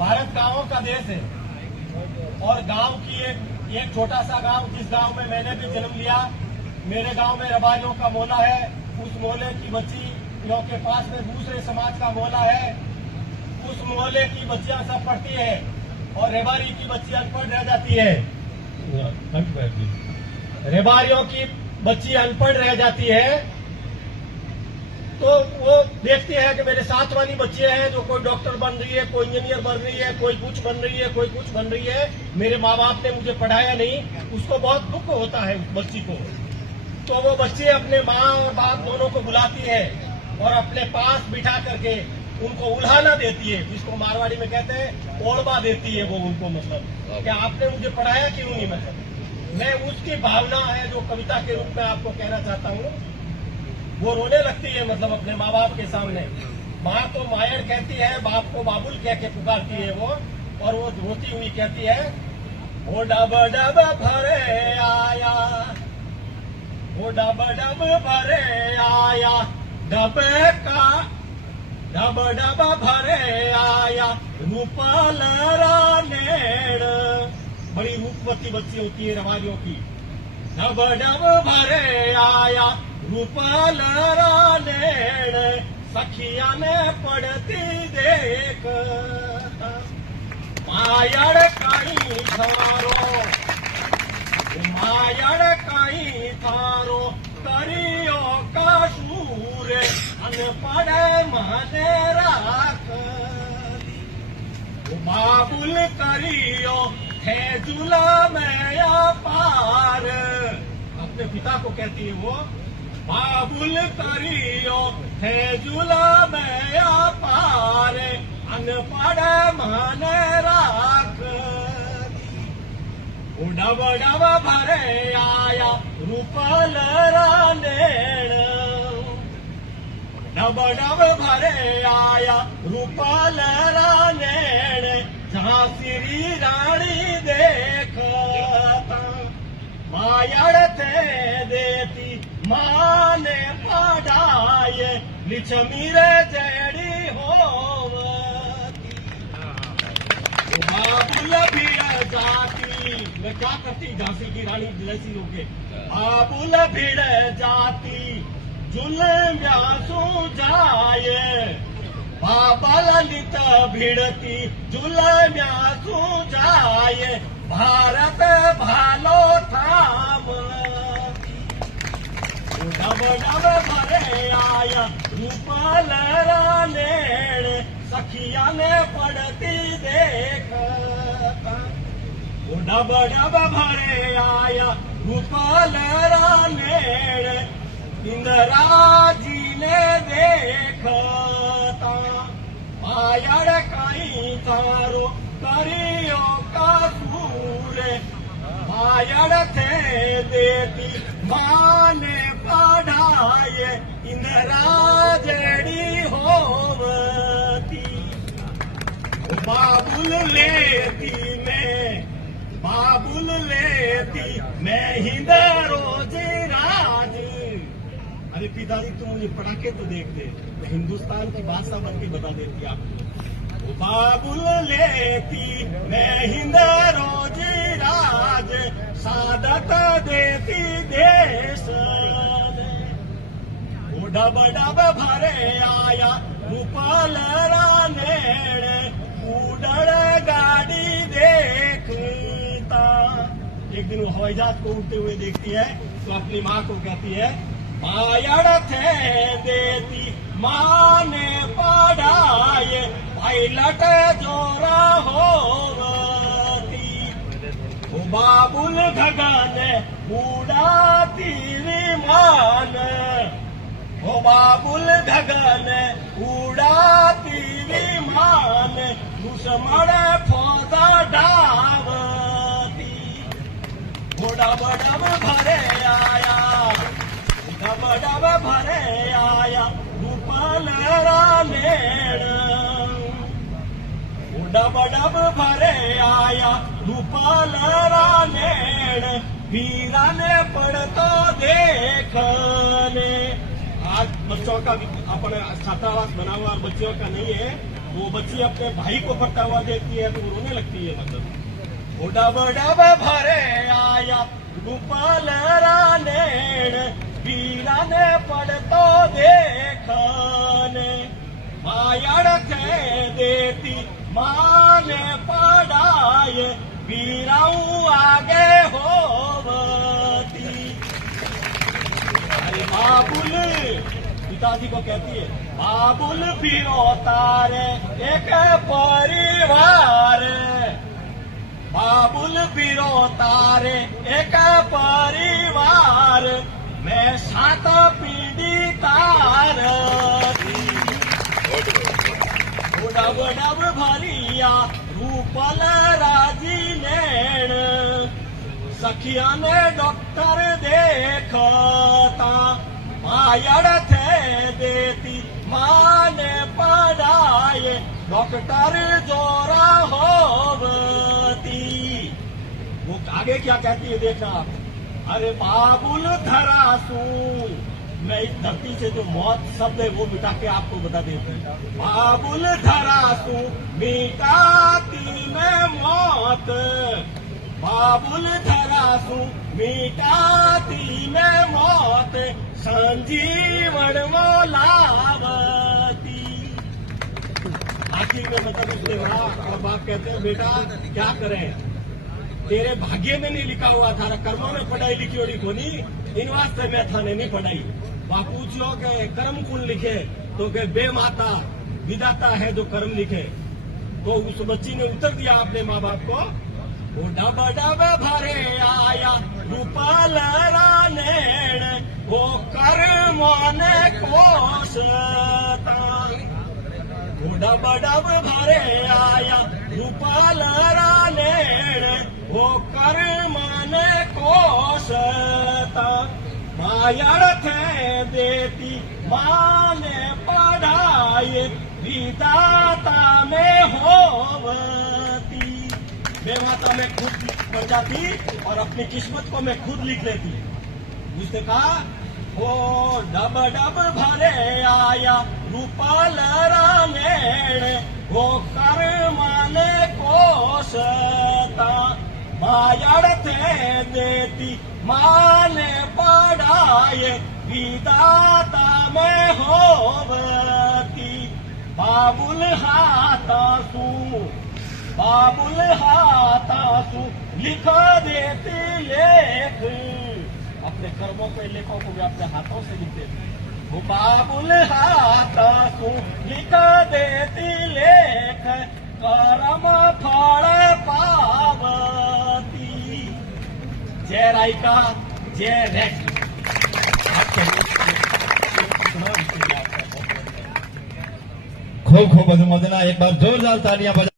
भारत गांवों का देश है और गांव की एक छोटा सा गांव, जिस गांव में मैंने भी जन्म लिया, मेरे गांव में रबारियों का मोहल्ला है। उस मोहल्ले की बच्चियों के पास में दूसरे समाज का मोहल्ला है। उस मोहल्ले की बच्चियां सब पढ़ती है और रेबारी की बच्ची अनपढ़ रह जाती है। रेबारियों की बच्ची अनपढ़ रह जाती है तो वो देखती है कि मेरे साथ वाली बच्चियां हैं जो कोई डॉक्टर बन रही है, कोई इंजीनियर बन रही है, कोई कुछ बन रही है, कोई कुछ बन रही है। मेरे माँ बाप ने मुझे पढ़ाया नहीं, उसको बहुत दुख होता है उस बच्ची को। तो वो बच्ची अपने माँ और बाप दोनों को बुलाती है और अपने पास बिठा करके उनको उल्हाना देती है, जिसको मारवाड़ी में कहते हैं ओढ़वा देती है वो उनको। मतलब क्या आपने मुझे पढ़ाया क्यों नहीं? मतलब मैं उसकी भावना है जो कविता के रूप में आपको कहना चाहता हूँ। वो रोने लगती है मतलब अपने माँ बाप के सामने। माँ को मायर कहती है, बाप को बाबुल कह के पुकारती है वो, और वो रोती हुई कहती है, ओ डब डब भरे आया, ओ डब डब भरे आया, डब का डब डब भरे आया, रूपाल रानेड़। बड़ी रूपवती बच्ची होती है रवारियों की। डब डब भरे आया, रूपाल रानेड़, सखिया ने पढ़ती देख, मायड़ काई थारो, मायड़ काई थारो, करियो का सूर, अनपढ़ माने राख, बाबुल करियो है जुला मैया पार। अपने पिता को कहती है वो, बाबुल करियो है जुला मैया पार, अनपढ़ माने राख, डब डब भरे आया, रूपाल रानेड़, डब डब भरे आया, रूपाल रानेड़, झांसी रानी देखता, मायड़ थे देती माँ ने पढ़ाए, लिछमीरे जड़ी होवती, बाबुल भिड़ जाती। मैं क्या करती झांसी की रानी जैसी होके, बाबुल भिड़ जाती, जुल्म्यासू जाए, बाबा ललित भिड़ती, जुल्म्यासू जाए, भारत भालो थाम, डब डब भरे आया, रूपाल रानेड़, सखिया ने पढ़ती देखता, डब डब भरे आया, रूपाल रानेड़, इंदिरा जी ने देखता, मायड़ काई थारो, करियो का सूर, मायड़ थे देती माँ ने पढ़ाए, इंदिरा जड़ी होवती, बाबुल लेती मैं, बाबुल लेती मैं, हिंद रोज राज। अरे पिताजी तुम मुझे पढ़ाके तो देखते, हिंदुस्तान की भाषा बन के बता देती आपको। बाबुल लेती मैं हिंद रोज राज, सादत देती देश, डब डब भरे आया, रूपाल रानेड़, उड़ड़ गाड़ी देखता। एक दिन वो हवाई जहाज को उड़ते हुए देखती है तो अपनी माँ को कहती है, मायड़ थे देती माँ ने पढ़ाए, पायलट जोरा होवती, बाबुल गगन उड़ाती विमान, ओ बाबुल गगन उड़ाती विमान, दुश्मन फौजा डावती, डब डब भरे आया, डब डब भरे आया, रूपाल रानेड़, डब डब भरे आया, रूपाल रानेड़, वीरा ने पढ़ता देखने। आज बच्चों का अपन छात्रावास बना हुआ और बच्चियों का नहीं है, वो बच्ची अपने भाई को पढ़ता हुआ देखती है तो वो रोने लगती है। मतलब ओ डब डब भरे आया गोपाल रानेण वीरा ने पढ़तो देखने मायड़ थे देती माँ ने पढ़ाए वीराऊ आगे होवती। अरे बाबुल पिताजी को कहती है बाबुल फिरो तारे एक परिवार बाबुल फिरो तारे एक परिवार मैं सात पीढ़ी तार डब डब भरिया रूपल राजी नैण सखिया ने डॉक्टर देखता मायड़ थे देती माँ ने पढ़ाए डॉक्टर जोरा होवती। वो आगे क्या कहती है देखना आप। अरे बाबुल धरासू मैं इस धरती से जो मौत शब्द है वो मिटा के आपको बता देती हूँ। बाबुल धरासू मिटाती मैं मौत बाबुल धरासू मिटाती मैं मौत संजीवन वो लावती। आखिर में मतलब उसने कहा और बाप कहते हैं बेटा क्या करें तेरे भाग्य में नहीं लिखा हुआ था कर्मों में पढ़ाई लिखी होनी कोनी इन वास्ते मैं थाने नहीं पढ़ाई। वहां पूछो के कर्म कौन लिखे तो के बे माता विदाता है जो कर्म लिखे। तो उस बच्ची ने उत्तर दिया अपने माँ बाप को वो डब डब भरे आया रूपाल रानेण वो कर्मों ने कोसता। वो डब डब भरे आया रूपाल रानेण वो कर्म ने कोसता मायड़ थे देती माँ ने पढ़ाए विदाता में होवती। मैं माता में खुद पढ़ जाती और अपनी किस्मत को मैं खुद लिख लेती। उसने कहा ओ डब डब भरे आया रूपाल रानेण वो कर्म ने कोसता मायड़ थे देती माँ ने पढ़ाए विदाता में होवती। बाबुल हाथासू लिख देती लेख अपने कर्मों के लेखों को भी अपने हाथों से लिखते थे। वो बाबुल हाथासू लिख देती लेख कर्म फल पावती। जय रायका जय रैक। खूब खूब मजेना एक बार जोरदार तालियां बजा।